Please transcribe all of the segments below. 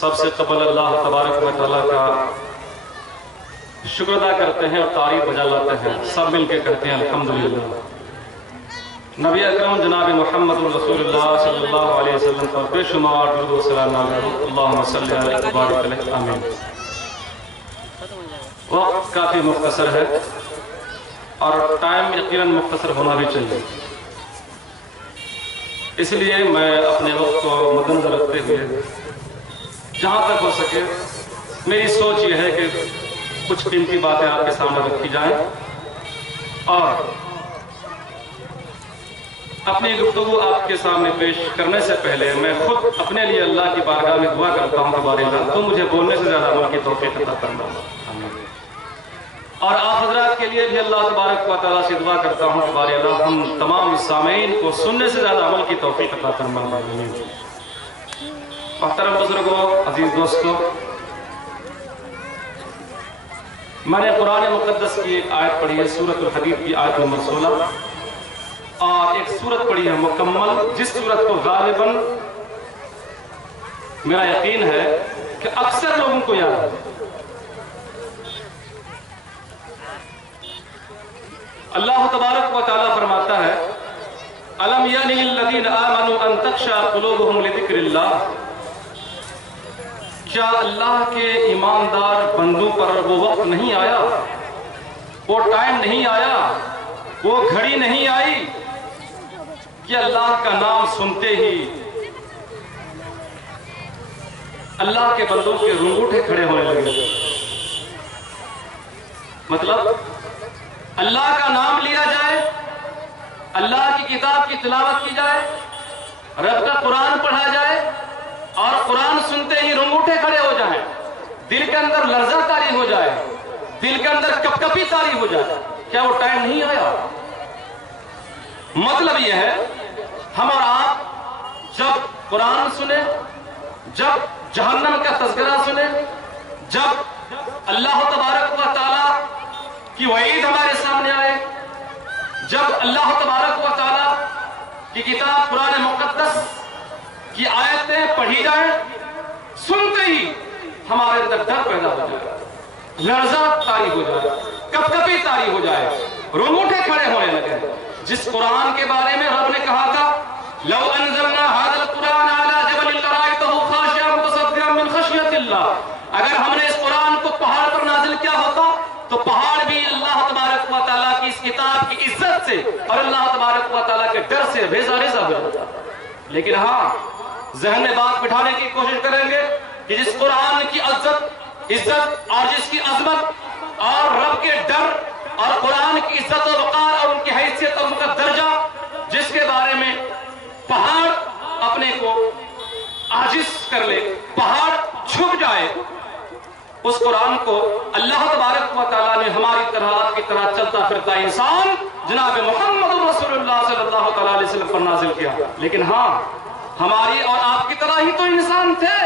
سب سے قبل اللہ تبارک و تعالیٰ کا شکر ادا کرتے ہیں اور تعریف بجا لاتے ہیں، سب مل کے کہتے ہیں الحمدللہ۔ نبی اکرم جناب محمد رسول اللہ صلی اللہ علیہ وسلم پر بے شمار درود و سلام اللہم صلی علیہ وبارک علیہ آمین۔ وقت کافی مختصر ہے اور ٹائم یقیناً مختصر ہونا بھی چاہیے، اس لیے میں اپنے وقت کو مد نظر رکھتے ہوئے جہاں تک ہو سکے میری سوچ یہ ہے کہ کچھ قیمتی باتیں آپ کے سامنے رکھی جائیں، اور اپنی گفتگو آپ کے سامنے پیش کرنے سے پہلے میں خود اپنے لیے اللہ کی بارگاہ میں دعا کرتا ہوں کہ بارے اللہ تو مجھے بولنے سے زیادہ عمل کی توفیق عطا فرما، اور آپ حضرات کے لیے بھی اللہ تبارک و تعالیٰ سے دعا کرتا ہوں کہ بارے اللہ ہم تمام سامعین کو سننے سے زیادہ عمل کی توفیق عطا فرما۔ محترم بزرگوں، عزیز دوستوں، میں نے قرآن مقدس کی ایک آیت پڑھی ہے، سورۃ الحدید کی آیت نمبر 16، اور ایک سورت پڑھی ہے مکمل، جس سورت کو غالباً میرا یقین ہے کہ اکثر لوگوں کو یاد ہے۔ اللہ تبارک و تعالیٰ فرماتا ہے أَلَمْ يَأْنِ لِلَّذِينَ آمَنُوا أَن تَخْشَعَ قُلُوبُهُمْ لِذِكْرِ اللَّهِ، کیا اللہ کے ایماندار بندوں پر وہ وقت نہیں آیا، وہ ٹائم نہیں آیا، وہ گھڑی نہیں آئی کہ اللہ کا نام سنتے ہی اللہ کے بندوں کے رنگوٹے کھڑے ہونے لگے؟ مطلب اللہ کا نام لیا جائے، اللہ کی کتاب کی تلاوت کی جائے، رب کا قرآن پڑھا جائے، اور قرآن سنتے ہی رنگوٹے کھڑے ہو جائیں، دل کے اندر لرزہ طاری ہو جائے، دل کے اندر کپ کپی طاری ہو جائے، کیا وہ ٹائم نہیں آیا؟ مطلب یہ ہے ہم اور آپ جب قرآن سنیں، جب جہنم کا تذکرہ سنیں، جب اللہ تبارک و تعالیٰ کی وعید ہمارے سامنے آئے، جب اللہ تبارک و تعالیٰ کی کتاب قرآن مقدس کی آیتیں پڑھی جائیں، سنتے ہی ہمارے اندر ڈر پیدا ہو جائے، لرزہ طاری ہو جائے، کپ کپی طاری ہو جائے، رنگوٹے کھڑے ہونے لگے۔ جس قرآن کے بارے میں رب نے کہا تھا لو انزلنا هذا القرآن على جبل لرأيته خاشعا متصدعا من خشية الله، اگر ہم نے اس قرآن کو پہاڑ پر نازل کیا ہوتا تو پہاڑ بھی اللہ تبارک و تعالیٰ کی اس کتاب کی عزت سے اور اللہ تبارک و تعالیٰ کے ڈر سے ریزہ ریزہ ہو جاتا۔ لیکن ہاں، ذہن میں بات بٹھانے کی کوشش کریں گے کہ جس قرآن کی عزت اور جس کی عظمت اور رب کے ڈر اور قرآن کی عزت و وقار اور ان کی حیثیت اور ان کا درجہ جس کے بارے میں پہاڑ اپنے کو عاجز کر لے، پہاڑ جھک جائے، اس قرآن کو اللہ تبارک و تعالیٰ نے ہماری طرح آپ کی طرح چلتا پھرتا انسان جناب محمد رسول اللہ صلی اللہ علیہ وسلم پر نازل کیا۔ لیکن ہاں، ہماری اور آپ کی طرح ہی تو انسان تھے،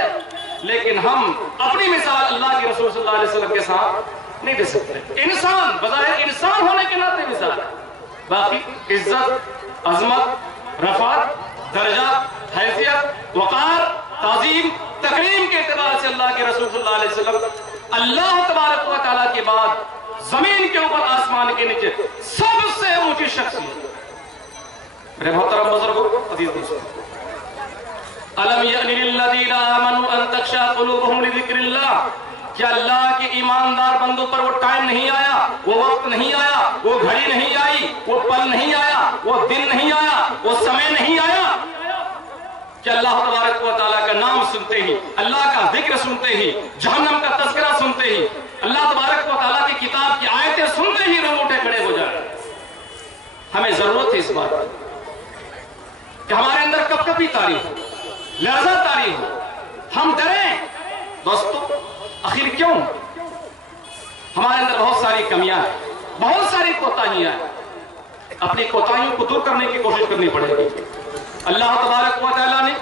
لیکن ہم اپنی مثال اللہ کے رسول صلی اللہ علیہ وسلم کے ساتھ نہیں دے سکتے۔ انسان بظاہر انسان ہونے کے ناطے مثال ہے، باقی عزت، عظمت، رفعت، درجہ، حیثیت، وقار، تعظیم، تکریم کے اعتبار سے اللہ کے رسول صلی اللہ علیہ وسلم اللہ تبارک و تعالیٰ کے بعد زمین کے اوپر آسمان کے نیچے سب سے اونچی شخصیت۔ میرے محترم بزرگوں، عزیز دوستوں، أَلَمْ يَأْنِ لِلَّذِينَ آمَنُوا أَن تَخْشَعَ قُلُوبُهُمْ لِذِكْرِ اللَّهِ، کیا اللہ کے ایماندار بندوں پر وہ ٹائم نہیں آیا، وہ وقت نہیں آیا، وہ گھڑی نہیں آئی، وہ پل نہیں آیا، وہ دن نہیں آیا، وہ سمے نہیں آیا کہ اللہ تبارک و تعالیٰ کا نام سنتے ہی، اللہ کا ذکر سنتے ہی، جہنم کا تذکرہ سنتے ہی، اللہ تبارک و تعالیٰ کی کتاب کی آیتیں سنتے ہی رنگوٹے کھڑے ہو جائیں؟ ہمیں ضرورت ہے اس بات کہ ہمارے اندر کپ کپی طاری ہو، لرزہ طاری ہو، ہم ڈریں۔ دوستو، آخر کیوں؟ ہمارے اندر بہت ساری کمیاں ہیں، بہت ساری کوتاہیاں ہیں، اپنی کوتاہیوں کو دور کرنے کی کوشش کرنی پڑے گی۔ اللہ تبارک و تعالیٰ نے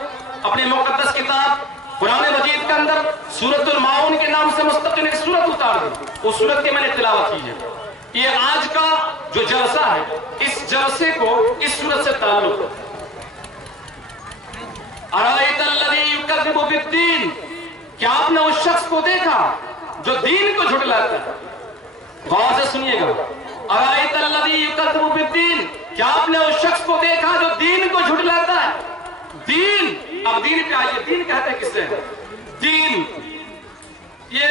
اپنی مقدس کتاب قرآن مجید کے اندر سورۃ المعون کے نام سے مستقل ایک سورت اتار دی، اس سورت کی میں نے تلاوت کی ہے۔ یہ آج کا جو جلسہ ہے، اس جلسے کو اس سورت سے تعلق ہے۔ أَرَأَيْتَ الَّذِي يُكَذِّبُ بِالدِّينِ، क्या आपने उस शख्स को देखा जो दीन को झुठलाता है? गौर से सुनिएगा। अरायतल्लज़ी युकज़्ज़िबु बिद्दीन, क्या आपने उस शख्स को देखा जो दीन को झुठलाता है? दीन, अब दीन पे आइए। दीन कहते हैं किसे? दीन, ये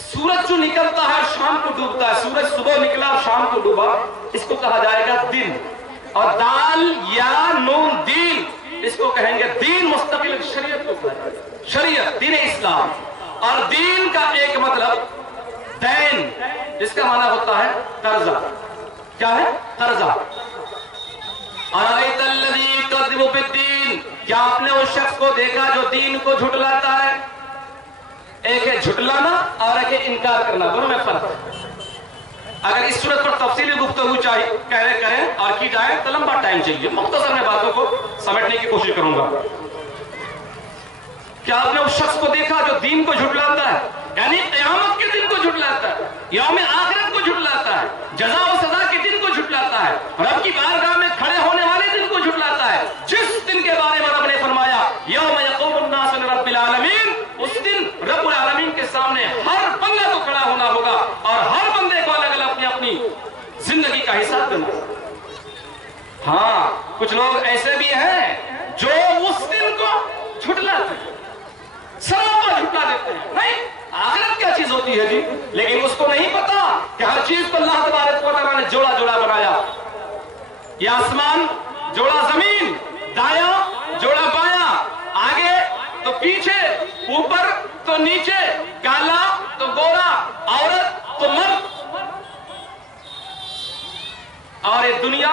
सूरज जो निकलता है शाम को डूबता है, सूरज सुबह निकला और शाम को डूबा, इसको कहा जाएगा दिन। और दाल या नून दीन, इसको कहेंगे दीन। मुस्तकिल शरीयत को कहा जाएगा शरीयत, दीन इस्लाम। और दीन का एक मतलब दैन, जिसका माना होता है कर्जा। क्या है? कर्जा। अरायतल्लज़ी युकज़्ज़िबु बिद्दीन, क्या आपने उस शख्स को देखा जो दीन को झुठलाता है? एक है झुठलाना और एक है इनकार करना, दोनों में फर्क है। अगर इस सूरत पर तफसीली गुफ्तगू करें और की जाए तो लंबा टाइम चाहिए, मुख्तसर में बातों को समेटने की कोशिश करूंगा। क्या आपने उस शख्स को देखा जो दीन को झुठलाता है, यानी क़यामत के दिन को झुठलाता है, यौम आखिरत को झुठलाता है, जज़ा और सजा के दिन को झुठलाता है, रब की बारगाह में खड़े होने वाले दिन को झुठलाता है, जिस दिन के बारे में रब ने फरमाया यौम यक़ूमुन नासु लिरब्बिल आलमीन, उस दिन रब्बुल आलमीन के सामने हर बंदे को खड़ा होना होगा और हर बंदे को अलग अलग अपनी जिंदगी का हिसाब देना। हाँ, कुछ लोग ऐसे भी हैं जो उस दिन को झुठलाते हैं, सरापा झुठला देते हैं। नहीं, आखिरत क्या चीज होती है जी, लेकिन उसको नहीं पता कि हर चीज को अल्लाह तबारक व तआला ने जोड़ा जोड़ा बनाया। ये आसमान जोड़ा जमीन, दाया जोड़ा बाया, आगे तो पीछे, ऊपर तो नीचे, काला तो गोरा, औरत तो मर्द, और ये दुनिया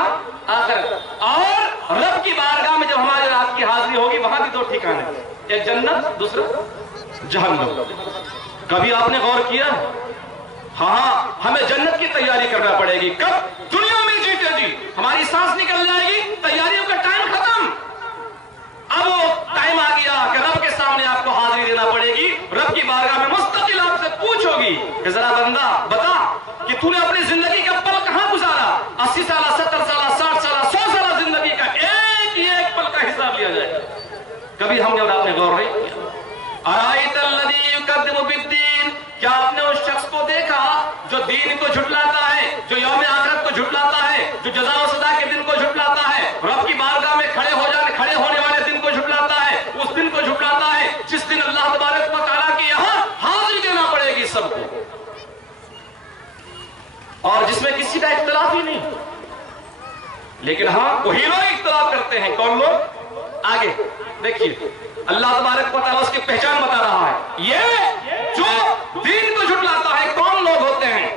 आखिरत। और रब की बारगाह में जब हमारे रात की हाजिरी होगी, वहां भी दो ठिकाने, एक जन्नत, दूसरा जहन्नम। कभी आपने गौर किया? हाँ, हमें जन्नत की तैयारी करना पड़ेगी। कब? दुनिया में जीते जी हमारी सांस निकल जाएगी, तैयारियों का टाइम खत्म। अब वो टाइम आ गया कि रब के सामने आपको हाजिरी देना पड़ेगी। रब की बारगाह में मुस्तकिल आपसे पूछोगी कि जरा बंदा बता कि तूने अपनी जिंदगी का पल कहां गुजारा? 80 साल, 70 साल, 60 साल, 100 साल जिंदगी का एक पल का हिसाब लिया जाएगा। कभी हमने और आपने गौर नहीं किया? अरायतल्लज़ी युकज़्ज़िबु बिद्दीन, क्या आपने उस शख्स को देखा जो दीन को झुठलाता है, जो यौम आखिरत को झुठलाता है, जो जज़ा और सजा के दिन को झुठलाता है, रब की बारगाह में खड़े होने वाले दिन को झुठलाता है, उस दिन को झुठलाता है जिस दिन अल्लाह तबारक व तआला की यहां हाजिरी देना पड़ेगी सबको, और जिसमें किसी का इख्तिलाफ ही नहीं। लेकिन हाँ, वही लोग इख्तिलाफ करते हैं। कौन लोग? आगे देखिए, अल्लाह तबारक व तआला उसकी पहचान बता रहा है। ये जो दीन को झुठलाता है कौन लोग होते हैं?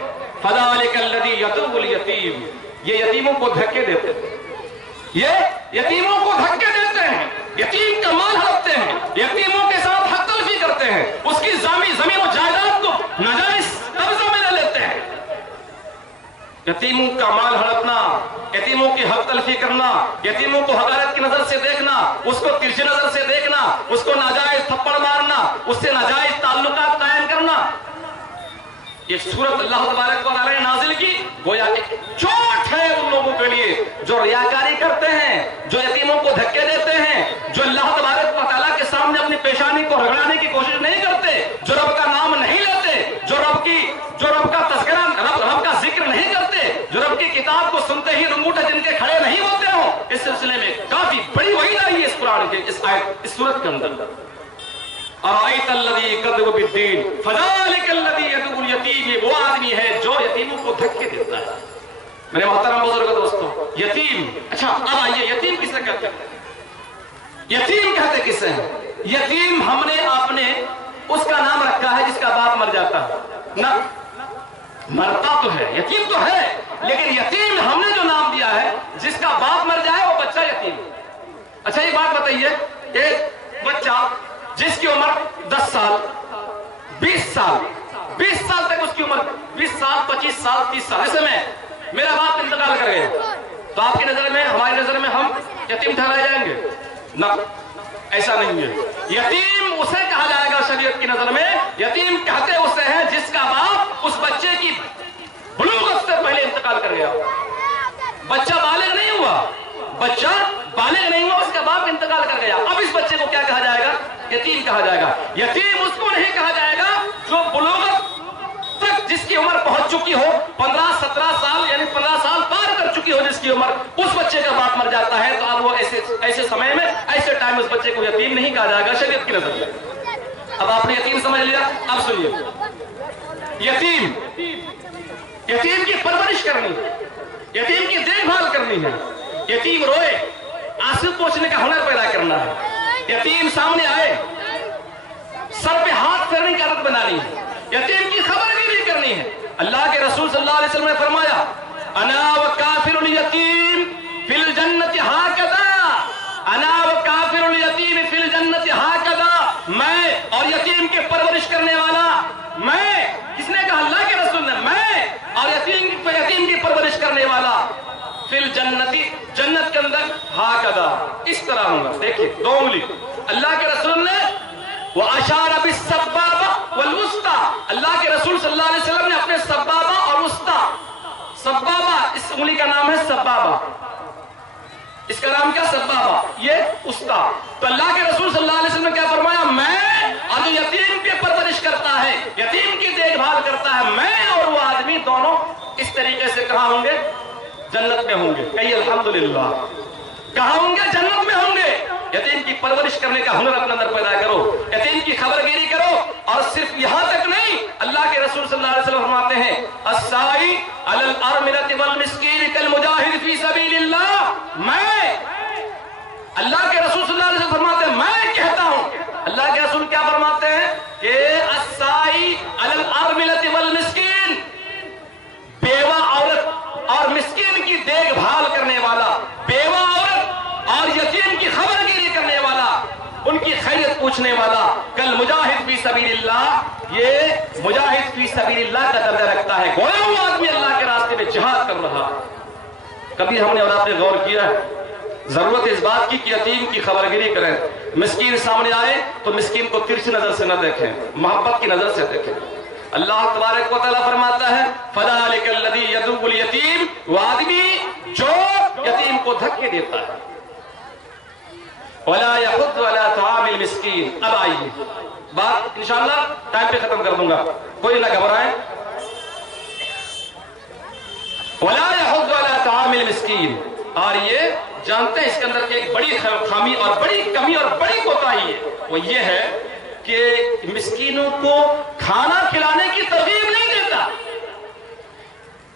फज़ालिकल्लज़ी यदुल यतीम, ये यतीमों को धक्के देते हैं, ये यतीमों को धक्के देते हैं, यतीम का माल हड़पते हैं, यतीमों के साथ हक तलफी करते हैं, उसकी जमीन और जायदाद को नाजायज कब्जा में ले लेते हैं। यतीमों का माल हड़पना, यतीमों की हक तलफी करना, यतीमों को हकारत की नजर से देखना, उसको तिरछी नजर से देखना, उसको नाजायज थप्पड़ मारना, उससे नाजायज ताल्लुकात कायम करना। ये सूरत अल्लाह तबारक व तआला ने नाजिल की, गोया एक चोट है उन लोगों के लिए जो रियाकारी करते हैं, जो यतीमों को धक्के देते हैं, जो अल्लाह तबारक व तआला के सामने अपनी पेशानी को रगड़ाने की कोशिश नहीं करते, जो रब का नाम नहीं लेते, जो रब का तज़किरा, रब का जिक्र नहीं करते, जो रब की किताब को सुनते ही रुंगूठे जिनके खड़े नहीं होते हो। इस सिलसिले में काफी बड़ी वहीद आई है इस कुरान के इस सूरत के अंदर। अरायतल्लज़ी युकज़्ज़िबु बिद्दीन फज़ालिकल्लज़ी यदुल यतीम, ये वो आदमी है जो यतीमों को धक्के देता है। मेरे मोहतरम बुजुर्ग दोस्तों, यतीम, अच्छा अब आइए, यतीम किसे कहते हैं? यतीम कहते किसे हैं? यतीम हमने आपने उसका नाम रखा है जिसका बाप मर जाता है ना, मरता तो है, यतीम तो है, लेकिन यतीम हमने जो नाम दिया है जिसका बाप मर जाए वो बच्चा यतीम। अच्छा एक बात बताइए, एक बच्चा जिसकी उम्र 10 साल, 20 साल तक उसकी उम्र, 20 साल, 25 साल, 30 साल, ऐसे में मेरा बाप इंतकाल कर गया, तो आपकी नजर में, हमारी नजर में हम यतीम ठहराए जाएंगे ना? ऐसा नहीं है। यतीम उसे कहा जाएगा शरीयत की नजर में, यतीम कहते उसे है जिसका बाप उस बच्चे की बुलूगत से पहले इंतकाल कर गया। बच्चा बालिग नहीं हुआ, उसका बाप इंतकाल कर गया, अब इस बच्चे को क्या कहा जाएगा? यतीम کہا جائے گا. یتیم اس کو نہیں کہا جائے گا جو بلوغت تک جس کی عمر پہنچ چکی ہو, 15-17 سال یعنی 15 سال پار کر چکی ہو جس کی عمر, اس بچے کا باپ مر جاتا ہے تو اب وہ ایسے سمے میں ایسے ٹائم اس بچے کو یتیم نہیں کہا جائے گا شریعت کی نظر میں. اب آپ نے یتیم سمجھ لیا, اب سنیے. یتیم کی پرورش کرنی ہے, یتیم کی دیکھ بھال کرنی ہے. یتیم روئے آنسو پوچھنے کا ہنر پیدا کرنا ہے. یتیم سامنے آئے سر پہ ہاتھ پھیرنے کی عادت بنانی ہے. یتیم کی خبر گیری کرنی ہے. اللہ کے رسول صلی اللہ علیہ وسلم نے فرمایا انا وکافر الیتیم فی الجنت ہاکذا, انا وکافر الیتیم فی الجنت ہاکذا, میں اور یتیم کے پرورش کرنے والا, میں, کس نے کہا؟ اللہ کے رسول نے. میں اور یتیم کی پرورش کرنے والا فی الجنت, جنت کے اندر ہاکذا اس طرح ہوں گا. دیکھیے 2 انگلی اللہ کے رسول نے وَأَشَارَ بِالسَّبَّابَةِ وَالْوُسْطَى, اللہ کے رسول صلی اللہ علیہ وسلم نے اپنے سبابہ اور وسطیٰ, سبابہ اس انگلی کا نام ہے سبابہ, اس کا نام کیا؟ سبابہ, یہ وسطیٰ. تو اللہ کے رسول صلی اللہ علیہ وسلم نے کیا فرمایا؟ میں اور جو یتیم کی پرورش کرتا ہے, یتیم کی دیکھ بھال کرتا ہے, میں اور وہ آدمی دونوں اس طریقے سے کہاں ہوں گے؟ جنت میں ہوں گے. کہیے الحمدللہ. کہاں ہوں گے؟ جنت میں ہوں گے. یتیم کی پرورش کرنے کا ہنر اپنے اندر پیدا کرو, یتیم کی خبرگیری کرو. اور صرف یہاں تک نہیں, اللہ کے رسول صلی اللہ علیہ وسلم فرماتے ہیں السائی علی الارملۃ والمسکین کالمجاہد فی سبیل اللہ. میں, اللہ کے رسول صلی اللہ علیہ وسلم فرماتے ہیں, میں کہتا ہوں, اللہ کے رسول کیا فرماتے ہیں کہ السائی علی الارملۃ والمسکین, بیوہ عورت اور مسکین کی دیکھ بھال کرنے والا, بیوہ عورت اور یتیم کی خبرگیری کرنے والا, ان کی خیریت پوچھنے والا, کل مجاہد فی سبیل اللہ, یہ مجاہد فی سبیل اللہ کا درجہ رکھتا ہے. گویا وہ آدمی اللہ کے راستے میں جہاد کر رہا. کبھی ہم نے اور آپ نے غور کیا ہے؟ ضرورت اس بات کی کہ یتیم کی خبرگیری کریں. مسکین سامنے آئے تو مسکین کو ترچھی نظر سے نہ دیکھیں, محبت کی نظر سے دیکھیں. اللہ تبارک و تعالیٰ فرماتا ہے فَذَلِكَ الَّذِي يَدُعُّ الْيَتِيمَ, وہ آدمی جو یتیم کو دھکے دیتا ہے. وَلَا يَحُضُّ عَلَىٰ طَعَامِ الْمِسْكِينِ. اب آئیے بات انشاءاللہ ٹائم پہ ختم کر دوں گا, کوئی نہ گھبرائیں. وَلَا يَحُضُّ عَلَىٰ طَعَامِ الْمِسْكِينِ, اور یہ جانتے ہیں اس کے اندر ایک بڑی خامی اور بڑی کمی اور بڑی کوتاہی ہے. وہ یہ ہے کہ مسکینوں کو کھانا کھلانے کی ترغیب نہیں دیتا.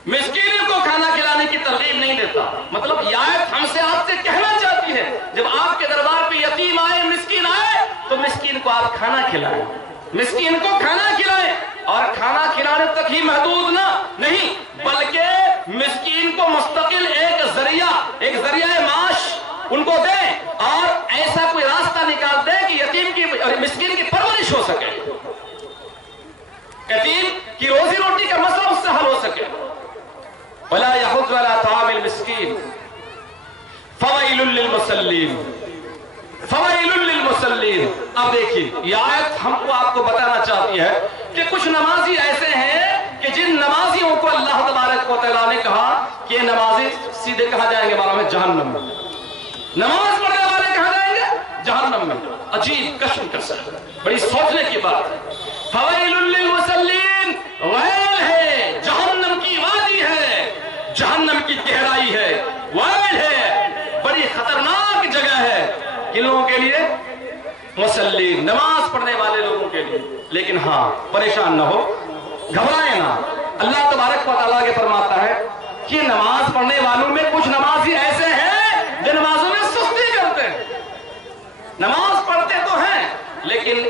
مسکینوں کو کھانا کھلانے کی ترغیب نہیں دیتا. مطلب یہ آیت ہم سے آپ سے کہنا چاہتی ہے جب آپ کے دربار پہ یتیم آئے, مسکین آئے, تو مسکین کو آپ کھانا کھلائیں, مسکین کو کھانا کھلائیں. اور کھانا کھلانے تک ہی محدود نہیں, بلکہ مسکین کو مستقل ایک ذریعہ معاش ان کو دیں, اور ایسا کوئی راستہ نکال دیں کہ یتیم کی اور مسکین کی پرورش ہو سکے, یتیم کی روزی روٹی کا مسئلہ اس سے حل ہو سکے. وَلَا يَحُضُّ عَلَىٰ طَعَامِ الْمِسْكِينِ فَوَيْلٌ لِّلْمُصَلِّينَ, فَوَيْلٌ لِّلْمُصَلِّينَ. اب دیکھیے یہ آیت ہم کو آپ کو بتانا چاہتی ہے کہ کچھ نمازی ایسے ہیں کہ جن نمازیوں کو اللہ تبارک و تعالیٰ نے کہا کہ یہ نمازی سیدھے کہاں جائیں گے معلوم ہے؟ جہنم میں. نماز پڑھنے والے کہاں جائیں گے؟ جہنم میں. عجیب کشم کس ہے, بڑی سوچنے کی بات ہے. فَوَيْلٌ لِّلْمُصَلِّينَ, ویل ہے, جہنم کی وادی ہے, جہنم کی گہرائی ہے, ویل ہے, بڑی خطرناک جگہ ہے. کن لوگوں کے لیے؟ مسلین, نماز پڑھنے والے لوگوں کے لیے. لیکن ہاں پریشان نہ ہو, گھبرائیں نہ. اللہ تبارک و تعالیٰ کے فرماتا ہے کہ نماز پڑھنے والوں میں کچھ نمازی ایسے ہیں جو نمازوں میں سستی کرتے ہیں. نماز پڑھتے تو ہیں لیکن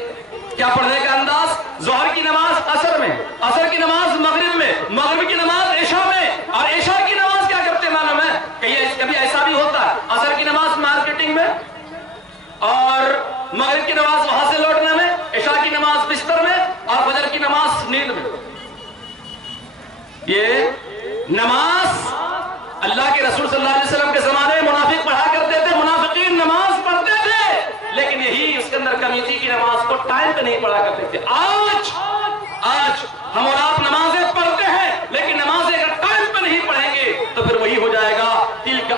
کیا پڑھنے کا انداز؟ ظہر کی نماز عصر میں, عصر کی نماز مغرب میں, مغرب کی نماز عشاء میں, اور عشاء کی نماز کیا کرتے معلوم ہے؟ کبھی ایسا بھی ہوتا ہے عصر کی نماز مارکیٹنگ میں, اور مغرب کی نماز وہاں سے لوٹنے میں, عشاء کی نماز بستر میں, اور فجر کی نماز نیند میں. یہ نماز اللہ کے رسول صلی اللہ علیہ وسلم کے زمانے میں منافق پڑھا کرتے تھے, منافقین نماز پڑھتے تھے, لیکن یہی اس کے اندر کمی تھی کہ نماز کو ٹائم پہ نہیں پڑھا کرتے تھے. آج ہم اور آپ نمازیں پڑھتے ہیں لیکن نمازیں اگر ٹائم پہ نہیں پڑھیں گے تو پھر وہی ہو جائے گا تلک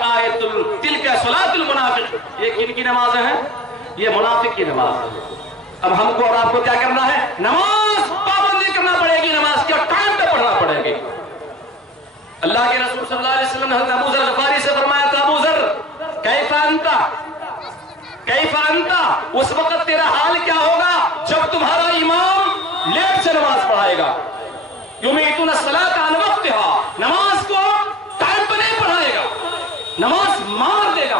صلاۃ المنافق. یہ کن کی نمازیں ہیں؟ یہ منافق کی نماز ہے. अब हमको और आपको क्या करना है? नमाज पाबंदी करना पड़ेगी, नमाज के टाइम पे पढ़ना पड़ेगी। अल्लाह के रसूल सल्लल्लाहु अलैहि वसल्लम ने हज़रत अबू ज़र गफ़ारी से फरमाया था, अबू ज़र कैफ़ा अंता, कैफ़ा अंता, उस वक्त तेरा हाल क्या होगा जब तुम्हारा इमाम लेट से नमाज पढ़ाएगा। युमीतुन सलात अन वक्तिहा, नमाज को टाइम पे नहीं पढ़ाएगा, नमाज मार देगा।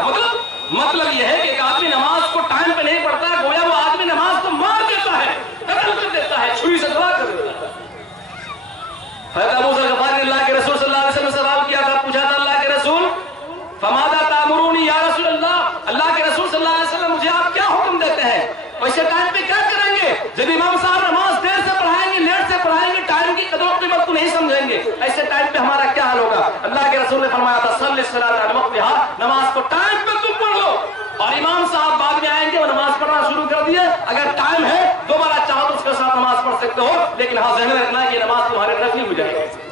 मतलब यह है कि एक आदमी नमाज को टाइम पे नहीं पढ़ता, गोया वो आदमी नमाज को मार देता है, कत्ल कर देता है, छुरी से गवा कर देता है। हज़रत अबू ज़र गफ़ारी ने अल्लाह के रसूल सल्लल्लाहु अलैहि वसल्लम से सवाल किया था, पूछा था अल्लाह के रसूल फमादा तामुरूनी या रसूल अल्लाह, अल्लाह के रसूल सल्लल्लाहु अलैहि वसल्लम मुझे आप क्या हुक्म देते हैं? वैसे टाइम पे क्या करेंगे जब इमाम साहब नमाज देर से पढ़ाएंगे, लेट से पढ़ाएंगे, टाइम की कदर कीमत को नहीं समझेंगे, ऐसे टाइम पे हमारा क्या हाल होगा? अल्लाह के रसूल ने फरमाया था सल्ली सलात अन वक्तिहा, नमाज को टाइम पे तुम पढ़ लो। और इमाम साहब बाद में आएंगे, वो नमाज पढ़ना शुरू कर दिए, अगर टाइम है दोबारा चाहो तो उसके साथ नमाज पढ़ सकते हो, लेकिन हाँ ज़हन में रखना है कि नमाज तुम्हारे नफिल हो जाएगी।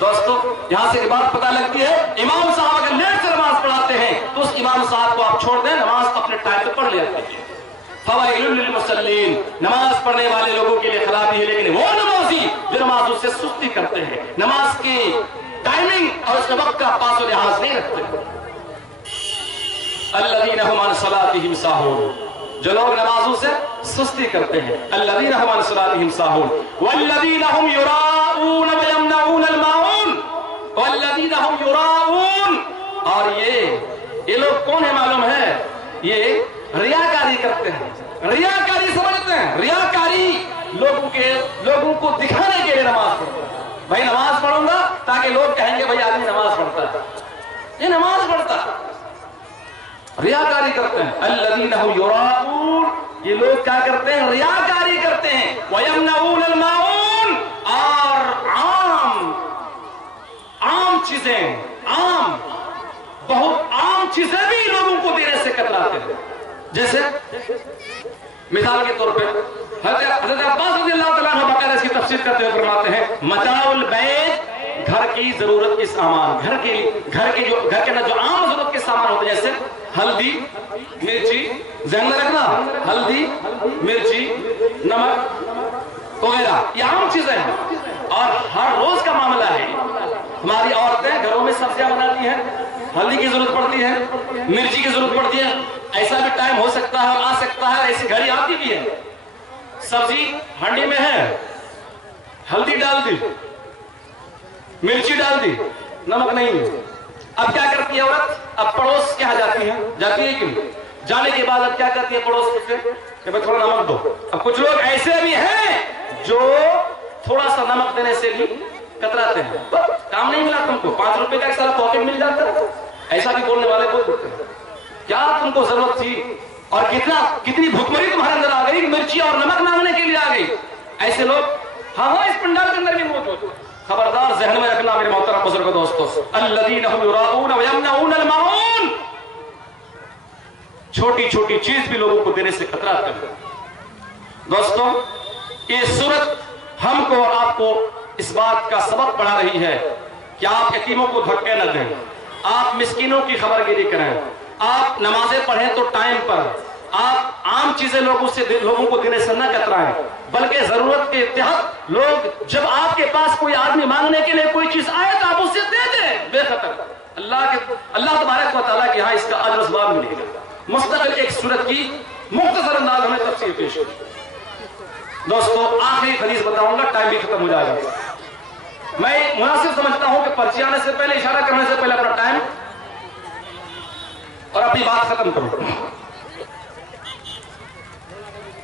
दोस्तों यहां से एक बात पता लगती है, इमाम साहब अगर लेट से नमाज पढ़ाते हैं तो उस इमाम साहब को आप छोड़ दें, नमाज अपने टाइम पे पढ़ लिया कीजिए। फवाइलुल लिल मुसल्लीन, नमाज पढ़ने वाले लोगों के लिए खराबी है, लेकिन वो नमाजी जो नमाज उससे सुस्ती करते हैं, नमाज की टाइमिंग और उसके वक्त का पास और लिहाज नहीं रखते। अल्लज़ीना हुम अन सलातिहिम साहून, जो लोग नमाजों से सुस्ती करते हैं। अल्लज़ीना हुम अन सलातिहिम साहून वल्लज़ीना हुम युराऊन व यमनऊनल माऊन, वल्लज़ीना हुम युराऊन, और ये लोग कौन है मालूम है? ये रियाकारी करते हैं, रियाकारी समझते हैं, रियाकारी लोगों को दिखाने के लिए नमाज पढ़ते हैं। भाई नमाज पढ़ूंगा ताकि लोग कहेंगे भाई आदमी नमाज पढ़ता है, ये नमाज पढ़ता है, रियाकारी करते हैं। अल्लज़ीना हुम युराऊन, ये लोग क्या करते हैं? रियाकारी करते हैं। व यमनऊनल माऊन, और आम चीजें, बहुत आम चीजें भी लोगों को देने से कतराते हैं। जैसे मिसाल के तौर पे हज़रत अब्बास रज़ियल्लाहु तआला अन्हु बकायदा इसकी तफसीर करते हुए फरमाते हैं, मताउल बैत, घर की जरूरत के सामान, घर के अंदर जो आम जरूरत के सामान होते हैं, जैसे हल्दी, मिर्ची, ध्यान में रखना, हल्दी, मिर्ची, नमक वगैरह, ये आम चीजें हैं और हर रोज का मामला है। हमारी औरतें घरों में सब्जियां बनाती हैं, हल्दी की जरूरत पड़ती है, मिर्ची की जरूरत पड़ती है। ऐसा भी टाइम हो सकता है और आ सकता है, ऐसी घड़ी आती भी है, सब्जी हांडी में है, हल्दी डाल दी, मिर्ची डाल दी, नमक नहीं है। अब क्या करती है औरत? अब पड़ोस के यहाँ जाती है कि नहीं? जाने के बाद अब क्या करती है पड़ोस से कि भाई थोड़ा नमक दो। अब कुछ लोग ऐसे भी हैं जो थोड़ा सा नमक देने से भी कतराते हैं, काम नहीं मिला तुमको, 5 रुपए का एक सारा पॉकेट मिल जाता है, ऐसा भी बोलने वाले बोल देते हैं। क्या तुमको जरूरत थी और कितनी भुखमरी तुम्हारे अंदर आ गई, मिर्ची और नमक मांगने के लिए आ गई। ऐसे लोग हाँ इस पंडाल के अंदर भी मौजूद। खबरदार, ज़हन में रखना मेरे मोहतरम बुजुर्ग दोस्तों, अल्लज़ीना हुम युराऊन व यमनऊनल माऊन, छोटी छोटी चीज भी लोगों को देने से कतराते हैं। दोस्तों ये सूरत हमको और आपको इस बात का सबक पढ़ा रही है कि आप यतीमों को धक्के न दें, आप मिस्कीनों की खबरगिरी करें, आप नमाजें पढ़ें तो टाइम पर, आप आम चीजें लोगों को देने से न कतराएं, बल्कि जरूरत के तहत लोग जब आपके पास कोई आदमी मांगने के लिए कोई चीज आए तो आप उससे दे दें बेखतर। अल्लाह तबारक व तआला के यहाँ इसका अजर सवाब मिलेगा। मुस्तकिल एक सूरत की मुख्तसर अंदाज हमें तफसीर पेश की। दोस्तों आखिरी हदीस बताऊंगा, टाइम भी खत्म हो जाएगा। मैं मुनासिब समझता हूं कि पर्ची आने से पहले, इशारा करने से पहले अपना टाइम और अपनी बात खत्म करूं।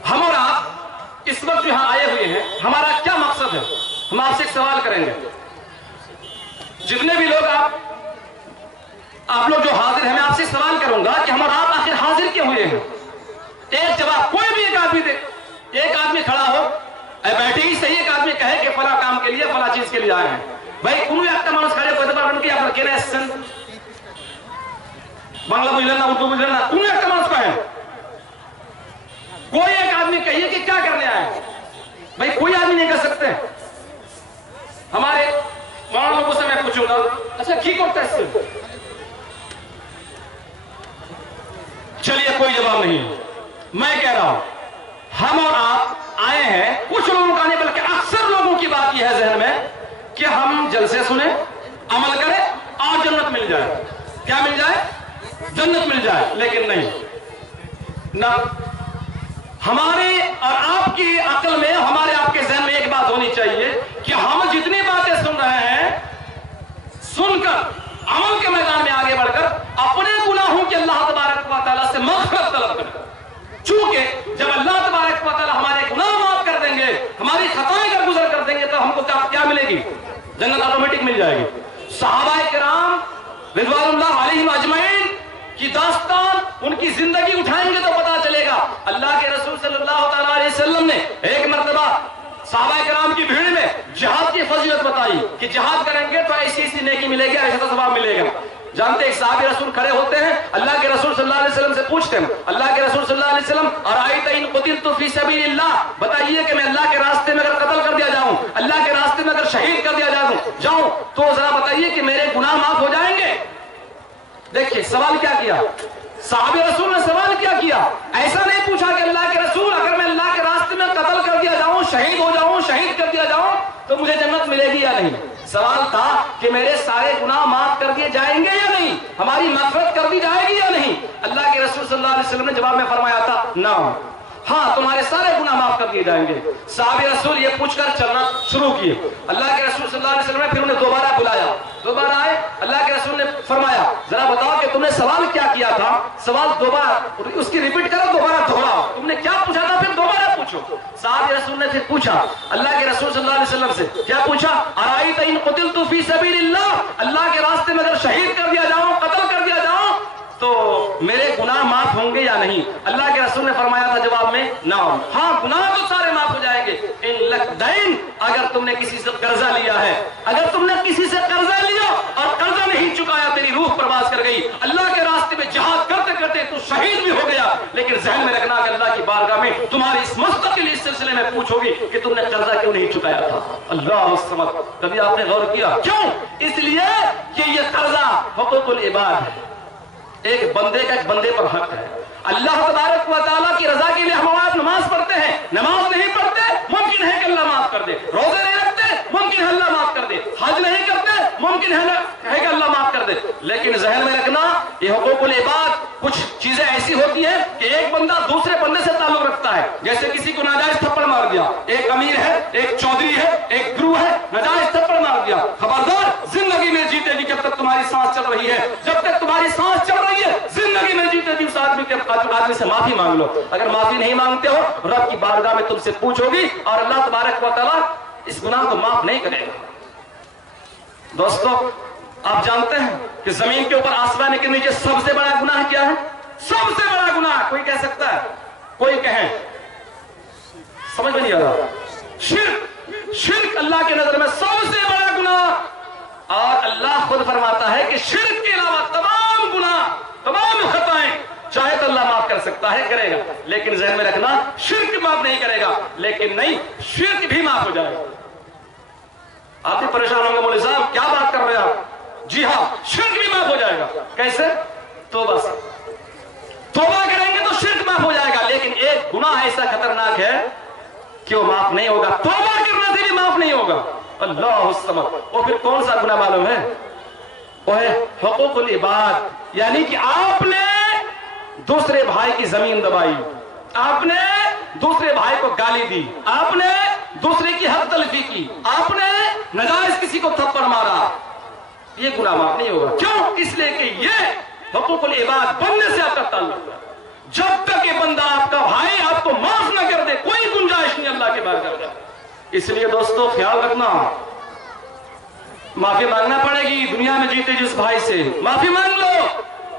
हम और आप इस वक्त यहां आए हुए हैं, हमारा क्या मकसद है? हम आपसे एक सवाल करेंगे। जितने भी लोग आप लोग जो हाजिर हैं, मैं आपसे सवाल करूंगा कि हम और आप आखिर हाजिर क्यों हुए हैं? एक जवाब, कोई भी एक आदमी दे। एक आदमी खड़ा हो, बैठे ही सही, एक आदमी कहे कि फला काम के लिए, फला चीज के लिए आए हैं। भाई कोई একটা মানুষ খালি কইতে পারবেন কি আপনারা কেন আসছেন? বাংলা বুঝলেন না, উর্দू বুঝলেন না, कोई একটা মানুষ कहे, कोई एक आदमी कहिए कि क्या करने आए? भाई कोई आदमी नहीं कर सकते। हमारे वहां लोगों से मैं पूछूंगा, अच्छा की करता है इससे? चलिए कोई जवाब नहीं। मैं कह रहा हूं हम और आप आए हैं, कुछ लोगों का नहीं बल्कि अक्सर लोगों की बात यह है जहन में कि हम जलसे सुने, अमल करें और जन्नत मिल जाए। क्या मिल जाए? जन्नत मिल जाए। लेकिन नहीं ना, हमारे और आपकी अकल में, हमारे आपके जहन में एक बात होनी चाहिए कि हम जितनी बातें सुन रहे हैं, सुनकर अमल के मैदान में आगे बढ़कर अपने गुनाहों के अल्लाह तबारक व तआला से मग़फ़िरत तलब करें। चूंकि जब अल्लाह तबारक व तआला हमारे गुनाह माफ कर देंगे, हमारी खताएं कर गुजर कर देंगे, तो हमको क्या मिलेगी? जन्नत ऑटोमेटिक मिल जाएगी। सहाबाए किराम रिज़वानुल्लाह अलैहिम अजमईन की दास्तान, उनकी जिंदगी उठाएंगे तो पता चलेगा। अल्लाह के रसूल सल्लल्लाहु अलैहि वसल्लम ने एक मर्तबा सहाबाए किराम की भीड़ में जिहाद की फजीलत बताई कि जिहाद करेंगे तो ऐसी ऐसी नेकी मिलेगी, ऐसा सवाब मिलेगा। जानते एक साहब रसूल खड़े होते हैं, अल्लाह के रसूल सल्लल्लाहु अलैहि वसल्लम से पूछते हैं, अल्लाह के रसूल सल्लल्लाहु अलैहि वसल्लम, अराइता इन कुतिलतु फी सबीलिल्लाह, बताइए कि मैं अल्लाह के रास्ते में अगर कत्ल कर दिया जाऊं, अल्लाह के रास्ते में अगर शहीद कर दिया जाऊं तो जरा बताइए कि मेरे गुनाह माफ हो जाएंगे? देखिए सवाल क्या किया साहबे रसूल ने, सवाल क्या किया? ऐसा नहीं पूछा कि अल्लाह के रसूल अगर मैं अल्लाह के रास्ते में कत्ल कर दिया जाऊं, शहीद हो जाऊं, शहीद कर दिया जाऊं तो मुझे जन्नत मिलेगी या नहीं। सवाल था कि मेरे सारे गुनाह माफ कर दिए जाएंगे या नहीं, हमारी मग़फ़िरत कर दी जाएगी या नहीं। अल्लाह के रसूल सल्लल्लाहु अलैहि वसल्लम ने जवाब में फरमाया था ना, हाँ तुम्हारे सारे गुनाह माफ कर दिए जाएंगे। साहबे रसूल ये पूछकर चलना शुरू किए। अल्लाह के रसूल सल्लल्लाहु अलैहि वसल्लम ने फिर उन्हें दोबारा बुलाया, दोबारा आए, अल्लाह के रसूल ने फरमाया जरा बताओ कि तुमने सवाल क्या किया था? सवाल दोबारा उसकी रिपीट करो, दोबारा दोहराओ, तुमने क्या पूछा था फिर दोबारा पूछो। साहबे रसूल ने फिर पूछा अल्लाह के रसूल सल्लल्लाहु अलैहि वसल्लम से, क्या पूछा? अराइता इन कुतिलतु फी सबीलिल्लाह, अल्लाह के रास्ते में अगर शहीद कर दिया जाऊं, कत्ल कर दिया जाऊं तो मेरे गुनाह माफ होंगे या नहीं? अल्लाह के रसूल ने फरमाया था जवाब में ना, हाँ गुनाह तो सारे माफ हो जाएंगे। इन लकदैन, अगर तुमने किसी से कर्जा लिया है, अगर तुमने किसी से कर्जा लिया और कर्जा नहीं चुकाया, तेरी रूह प्रवास कर गई, अल्लाह के रास्ते में जिहाद करते करते तू शहीद भी हो गया, लेकिन ज़हन में रखना कि अल्लाह की बारगाह में तुम्हारी इस मुस्तकिल इस सिलसिले में पूछोगी कि तुमने कर्जा क्यों नहीं चुकाया था। अल्लाह समद, कभी आपने गौर किया? क्यों? इसलिए कि ये कर्जा हुकूकुल इबाद है, एक बंदे का एक बंदे पर हक है। अल्लाह तबारक व तआला की रजा के लिए हम आज नमाज पढ़ते हैं, नमाज नहीं पढ़ते मुमकिन है कि अल्लाह माफ कर दे, रोजे नहीं रखते मुमकिन है अल्लाह माफ कर दे, हज नहीं करते मुमकिन है कि अल्लाह माफ कर दे। लेकिन ज़हन में रखना ये हुकूकुल इबाद, कुछ चीजें ऐसी होती है कि एक बंदा दूसरे बंदे से ताल्लुक रखता है। जैसे किसी को नाजायज थप्पड़ मार दिया, एक अमीर है, एक चौधरी है, एक गुरु है, नाजायज थप्पड़ मार दिया, खबरदार जिंदगी में जीतेगी जब तक तुम्हारी सांस चल रही है, जब तक तुम्हारी सांस चल रही है जिंदगी में जीतेगी उस आदमी से माफी मांग लो। अगर माफी नहीं मांगते हो, रब की बारगाह में तुमसे पूछोगी और अल्लाह तबारक व तआला इस गुनाह को माफ नहीं करेगा। दोस्तों आप जानते हैं कि जमीन के ऊपर आसमान के नीचे सबसे बड़ा गुनाह क्या है? सबसे बड़ा गुनाह कोई कह सकता है? कोई कहे, समझ में नहीं आ रहा। शिर्क, शिर्क अल्लाह के नजर में सबसे बड़ा गुनाह। और अल्लाह खुद फरमाता है कि शिर्क के अलावा तमाम गुनाह, तमाम खताएं चाहे तो अल्लाह माफ कर सकता है, करेगा, लेकिन ज़हन में रखना शिर्क माफ नहीं करेगा। लेकिन नहीं, शिर्क भी माफ हो जाएगा। आप भी परेशान होंगे, मौलवी साहब क्या बात कर रहे हैं आप? जी हाँ, शिर्क भी माफ हो जाएगा। कैसे? तौबा से तौबा करेंगे तो शिर्क माफ हो जाएगा। लेकिन एक गुनाह ऐसा खतरनाक है कि वो माफ नहीं होगा, तौबा करने से भी माफ नहीं होगा। अल्लाह समद। वो फिर कौन सा गुनाह मालूम है? वो है हुकूकुल इबाद, यानी कि आपने दूसरे भाई की जमीन दबाई, आपने दूसरे भाई को गाली दी, आपने दूसरे की हक तलफी की, आपने नाजायज किसी को थप्पड़ मारा, ये गुनाह माफ नहीं होगा। क्यों? इसलिए कि ये हुकूकुल इबाद बनने से आपका ताल्लुक है। जब तक ये बंदा आपका भाई आपको माफ ना कर दे, कोई गुंजाइश नहीं अल्लाह के बारगाह में। इसलिए दोस्तों ख्याल रखना, माफी मांगना पड़ेगी। दुनिया में जीते जिस भाई से माफी मांग लो।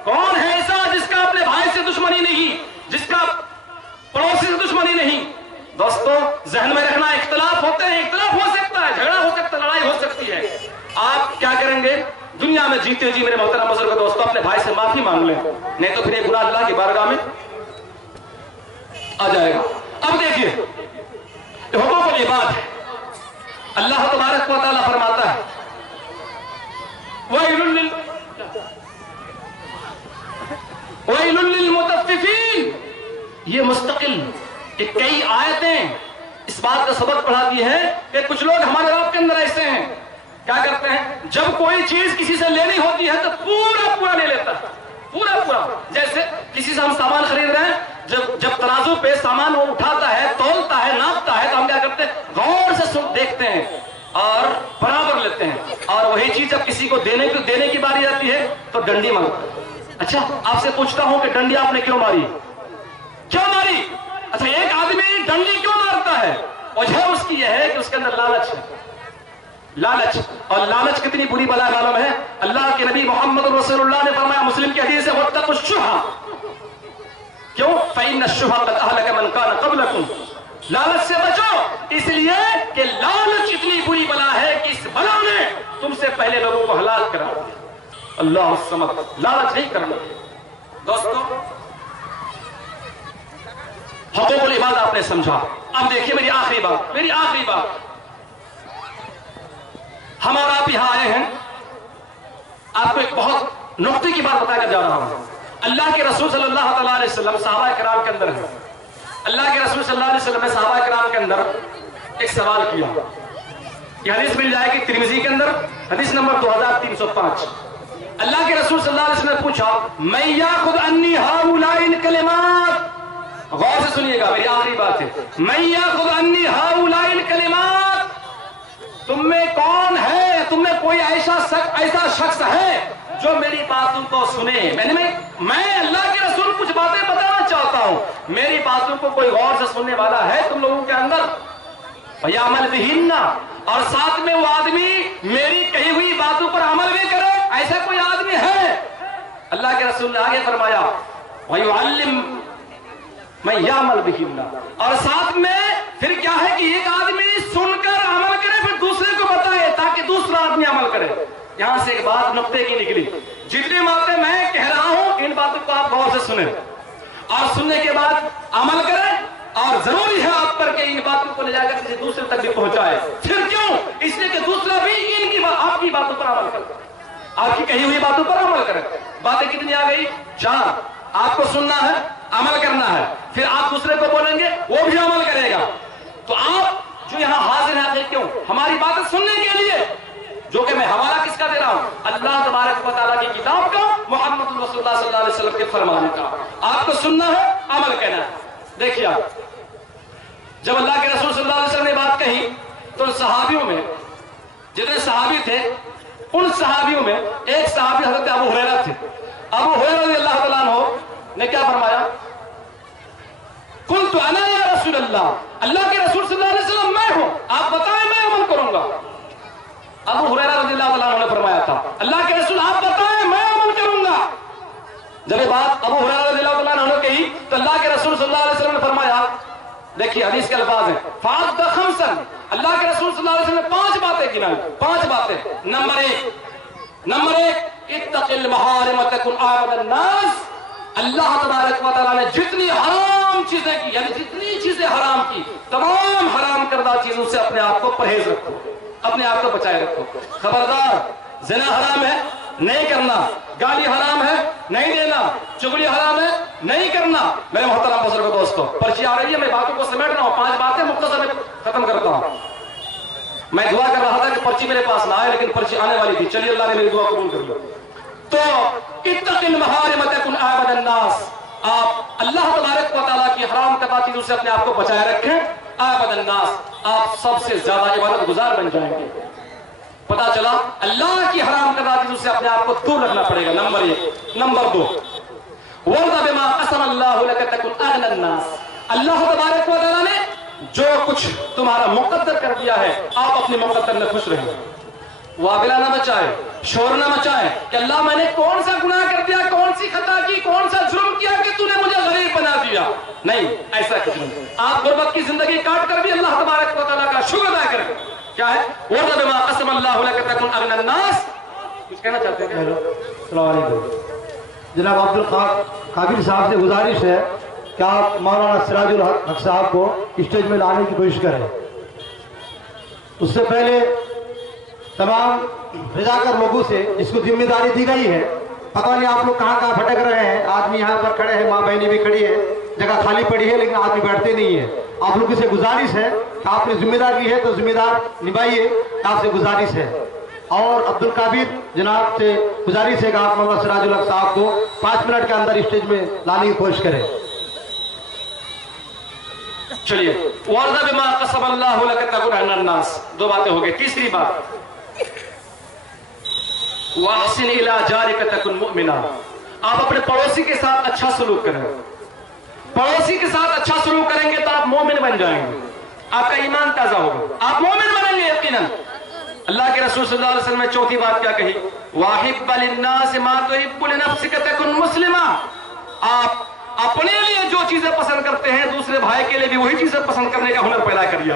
कौन है ऐसा जिसका अपने भाई से दुश्मनी नहीं, जिसका पड़ोसी से दुश्मनी नहीं? दोस्तों जहन में रखना, इख्तिलाफ होते हैं, इख्तिलाफ हो सकता है, झगड़ा हो सकता है, लड़ाई हो सकती है। आप क्या करेंगे? दुनिया में जीते जी मेरे मोहतरम बुजुर्ग दोस्तों अपने भाई से माफी मांग लें, नहीं तो फिर ये गुनाह अल्लाह की बारगाह में आ जाएगा। अब देखिए हुकूकुल इबाद है। अल्लाह तबारक व तआला फरमाता है वैलुल लिल मुतफ्फिफीन, ये मुस्तकिल کہ کئی آیتیں اس بات کا سبق پڑھاتی ہیں کہ کچھ لوگ ہمارے رب کے اندر ایسے ہیں، کیا کرتے ہیں جب کوئی چیز کسی سے لینی ہوتی ہے تو پورا پورا لے لیتا ہے، پورا پورا. جیسے کسی سے ہم سامان خرید رہے ہیں، جب ترازو پہ سامان وہ اٹھاتا ہے، تولتا ہے، ناپتا ہے، تو ہم کیا کرتے ہیں غور سے دیکھتے ہیں اور برابر لیتے ہیں. اور وہی چیز جب کسی کو دینے کی باری آتی ہے تو ڈنڈی مانگتا ہے. اچھا آپ سے پوچھتا ہوں کہ ڈنڈی آپ نے کیوں ماری؟ کیوں ماری؟ اچھا ایک آدمی ڈنڈی کیوں مارتا ہے؟ وجہ اس کی یہ ہے کہ اس کے اندر لالچ ہے. لالچ، اور لالچ کتنی بری بلا معلوم ہے؟ اللہ کے نبی محمد رسول اللہ نے فرمایا، مسلم کی حدیث ہے، واتقوا الشح. کیوں؟ فإن الشح قد أهلك من كان قبلكم. لالچ سے بچو، اس لیے کہ لالچ اتنی بری بلا ہے کہ اس بلا نے تم سے پہلے لوگوں کو ہلاک کرا دیا. اللہ الصمد. لالچ نہیں کرنا. دوستو حقوق العباد آپ نے سمجھا. اب دیکھیے میری آخری بات. ہم اور آپ یہاں آئے ہیں، آپ کو ایک بہت نقطے کی بات بتا کر جا رہا ہوں. اللہ کے رسول صلی اللہ تعالیٰ علیہ وسلم صحابہ کرام کے اندر ہے. اللہ کے رسول صلی اللہ علیہ وسلم نے صحابہ کرام کے اندر ایک سوال کیا. یہ حدیث مل جائے گی ترمذی کے اندر، حدیث نمبر 2305. اللہ کے رسول صلی اللہ علیہ وسلم نے پوچھا، من یاخذ عنی ہؤلاء الکلمات. غور سے سنیے گا، میری آخری بات ہے. من یاخذ عنی ہؤلاء الکلمات. تم میں کون ہے، تم میں کوئی ایسا شخص ہے جو میری باتوں کو سنے؟ میں اللہ کے رسول کچھ باتیں بتانا چاہتا ہوں، میری باتوں کو کوئی غور سے سننے والا ہے تم لوگوں کے اندر؟ وَيَعْمَلْ بِهِنَّ، اور ساتھ میں وہ آدمی میری کہی ہوئی باتوں پر عمل بھی کرے، ایسا کوئی آدمی ہے؟ اللہ کے رسول نے آگے فرمایا، وَيُعَلِّمْ مَن يَعْمَلْ بِهِنَّ، اور ساتھ میں پھر کیا ہے کہ ایک آدمی سن کر عمل کرے، پھر دوسرے کو بتائے تاکہ دوسرا آدمی عمل کرے. یہاں سے ایک بات نقطے کی نکلی، جتنی باتیں میں کہہ رہا ہوں ان باتوں کو آپ غور سے سنیں اور سننے کے بعد عمل کریں، اور ضروری ہے آپ پر کہ ان باتوں کو لے جا کر کسی دوسرے تک بھی پہنچائے. پھر کیوں؟ اس لیے کہ دوسرا بھی آپ کی باتوں پر عمل کرے، آپ کی کہی ہوئی باتوں پر عمل کرے. باتیں کتنی آ گئی؟ 4. آپ کو سننا ہے، عمل کرنا ہے، پھر آپ دوسرے کو بولیں گے وہ بھی عمل کرے گا. تو آپ جو یہاں حاضر ہیں کیوں؟ ہماری باتیں سننے کے لیے، جو کہ میں حوالہ کس کا دے رہا ہوں؟ اللہ تبارک و تعالیٰ کی کتاب کا، محمد رسول اللہ صلی اللہ علیہ وسلم کے فرمان کا. آپ کو سننا ہے، عمل کرنا ہے. دیکھیے جب اللہ کے رسول صلی اللہ علیہ وسلم نے بات کہی تو صحابیوں میں جتنے صحابی تھے، ان صحابیوں میں ایک صحابی حضرت ابو ہریرہ تھے. ابو ہریرہ رضی اللہ تعالیٰ عنہ نے کیا فرمایا؟ قلت انا یا رسول اللہ، اللہ کے رسول صلی اللہ علیہ وسلم میں ہوں، آپ بتائیں میں عمل کروں گا. ابو ہریرہ رضی اللہ تعالیٰ عنہ نے فرمایا تھا، اللہ کے رسول آپ بتائیں میں عمل کروں گا. جب یہ بات ابو ہریرہ رضی اللہ تعالیٰ عنہ نے کہی تو اللہ کے رسول صلی اللہ علیہ وسلم نے فرمایا، دیکھیے حدیث کے الفاظ ہیں، فَعَدَّ خَمْسًا، اللہ کے رسول صلی اللہ علیہ وسلم نے 5 باتیں گنائی. 5 باتیں. نمبر 1 اتق المحارم تکن اعبد الناس. اللہ تبارک و تعالیٰ نے جتنی حرام چیزیں کی، یعنی جتنی چیزیں حرام کی، تمام حرام کردہ چیزوں سے اپنے آپ کو پرہیز رکھو، اپنے آپ کو بچائے رکھو. خبردار، زنا حرام ہے نہیں کرنا، گالی حرام ہے نہیں دینا، چغلی حرام ہے نہیں کرنا. میرے محترم بزرگوں دوستوں، پرچی آ رہی ہے، میں باتوں کو سمیٹ رہا ہوں، 5 باتیں مختصر میں ختم کرتا ہوں. میں دعا کر رہا تھا کہ پرچی میرے پاس نہ آئے، لیکن پرچی آنے والی تھی. چلیے اللہ نے میری دعا قبول کر لی. تو اتق المحارم تکن اعبد الناس، آپ اللہ تبارک و تعالیٰ کی حرام کردہ چیزوں سے اپنے آپ کو بچائے رکھیں. اعبد الناس، آپ سب سے زیادہ عبادت گزار بن جائیں گے. پتا چلا اللہ کی حرام کردہ چیزوں سے اپنے آپ کو دور رکھنا پڑے گا. نمبر 1. نمبر 2 وَرْضَ بِمَا قَسَمَ اللَّهُ لَكَ تَكُنْ أَغْنَى النَّاسِ، اللہ تبارک و تعالیٰ نے جو کچھ تمہارا مقدر کر دیا ہے آپ اپنے مقدر میں خوش رہیں. وابلہ نہ بچائے، شور نہ مچائے کہ اللہ میں نے کون سا گناہ کر دیا، کون سی خطا کی، کون سا جرم کیا کہ تو نے مجھے غریب بنا دیا. نہیں، ایسا کچھ نہیں. آپ غربت کی زندگی کاٹ کر بھی اللہ تبارک و تعالیٰ کا شکر ادا کریں. کیا ہے؟ وَرْضَ بِمَا قَسَمَ اللَّهُ لَكَ تَكُنْ أَغْنَى النَّاسِ. کچھ کہنا چاہتے ہیں؟ السلام علیکم. جناب عبدالقادر صاحب سے گزارش ہے کہ آپ مولانا سراج الحق صاحب کو اسٹیج میں لانے کی کوشش کریں. اس سے پہلے تمام رضاکار لوگوں سے جس کو ذمہ داری دی گئی ہے، پتہ نہیں آپ لوگ کہاں کہاں بھٹک رہے ہیں، آدمی یہاں پر کھڑے ہیں، ماں بہنیں بھی کھڑی ہے، जगह खाली पड़ी है लेकिन आदमी बैठते नहीं है। आप लोगों से गुजारिश है कि आपने जिम्मेदारी है तो जिम्मेदार निभाइए, आपसे गुजारिश है। और अब्दुल काबिर जनाब से गुजारिश है कि आप मोहम्मद सिराजुल हक साहब को 5 मिनट के अंदर स्टेज में लाने की कोशिश करें। चलिए, वर्दा बिमा कसबल्लाहु लक तकुन अन्नास, 2 बातें हो गई। तीसरी बात, वाहसिन इला जारिक तकुन मुमिना, आप अपने पड़ोसी के साथ अच्छा सलूक करें। पड़ोसी के साथ अच्छा सलूक करेंगे तो आप मोमिन बन जाएंगे, आपका ईमान ताजा होगा, आप मोमिन बनेंगे यकीनन। अल्लाह के रसूल सल्लल्लाहु अलैहि वसल्लम ने चौथी बात क्या कही, वाहिब लिन्नास मा तुहिब्बु लिनफ्सिका तकुन मुस्लिमा, आप अपने लिए जो चीजें पसंद करते हैं दूसरे भाई के लिए भी वही चीजें पसंद करने का हुनर पैदा करिए।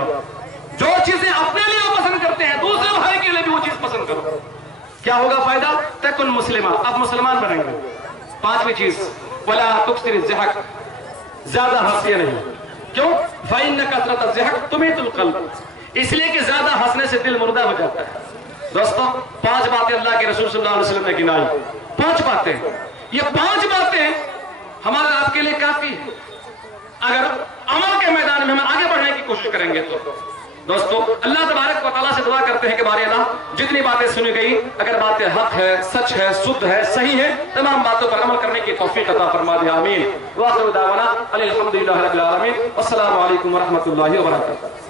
जो चीजें अपने लिए पसंद करते हैं दूसरे भाई के लिए भी वो चीज पसंद करो, क्या होगा फायदा, तकुन मुस्लिमा, आप मुसलमान बनेंगे। 5वीं चीज, वला तुक्सिर ज़हक, ज्यादा हंसिए नहीं, क्यों, फ़इन्न कसरत ज़हक तुमीतुल क़ल्ब, इसलिए कि ज्यादा हंसने से दिल मुर्दा हो जाता है। दोस्तों 5 बातें अल्लाह के रसूल सल्लल्लाहु अलैहि वसल्लम ने गिनाई, 5 बातें, ये 5 बातें हमारा आपके लिए काफी है। अगर अमल के मैदान में हम आगे बढ़ने की कोशिश करेंगे तो दोस्तों अल्लाह तबारक व तआला से दुआ करते हैं कि बारे अल्लाह जितनी बातें सुनी गई, अगर बातें हक है, सच है, शुद्ध है, सही है, तमाम बातों पर अमल करने की तौफीक अता फरमा दे, आमीन। व आखिरु दावाना अनिल हम्दुलिल्लाहि रब्बिल आलमीन, अस्सलामु अलैकुम व रहमतुल्लाहि व बरकातहू।